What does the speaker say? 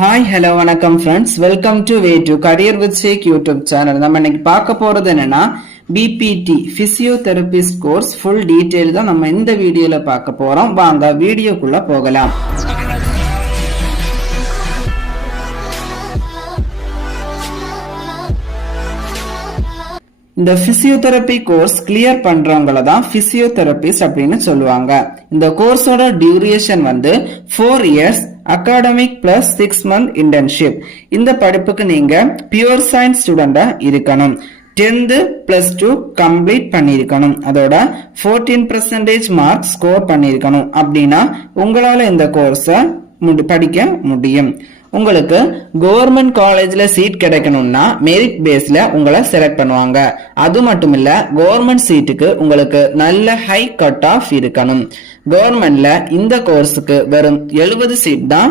Hi hello வணக்கம் friends, welcome to way to career with Shaikh YouTube channel. நம்ம இன்னைக்கு பார்க்க போறது என்னன்னா BPT physiotherapist course full detail தான் நம்ம இந்த வீடியோல பார்க்க போறோம். வாங்க வீடியோக்குள்ள போகலாம். இந்த பிசியோதெரபி கோர்ஸ் கிளியர் பண்றவங்கள தான் பிசியோதெரபிஸ்ட் அப்படின்னு சொல்லுவாங்க. இந்த கோர்ஸோட duration 4 years academic plus 6 month internship. இந்த படிப்புக்கு நீங்க பியூர் சயின்ஸ் ஸ்டூடெண்டா இருக்கணும். 10th பிளஸ் 2 கம்ப்ளீட் பண்ணிருக்கணும். அதோட 14% மார்க் ஸ்கோர் பண்ணிருக்கணும். அப்படின்னா உங்களால இந்த கோர்ஸை படிக்க முடியும். உங்களுக்கு கவர்மெண்ட் காலேஜ்ல சீட் கிடைக்கணும்னா மெரிட் பேஸ்ல உங்களை செலக்ட் பண்ணுவாங்க. அது மட்டும் இல்ல, கவர்மெண்ட் சீட்டுக்கு உங்களுக்கு நல்ல ஹை கட் ஆஃப் இருக்கணும். கவர்மெண்ட்ல இந்த கோர்ஸுக்கு வெறும் 70 சீட் தான்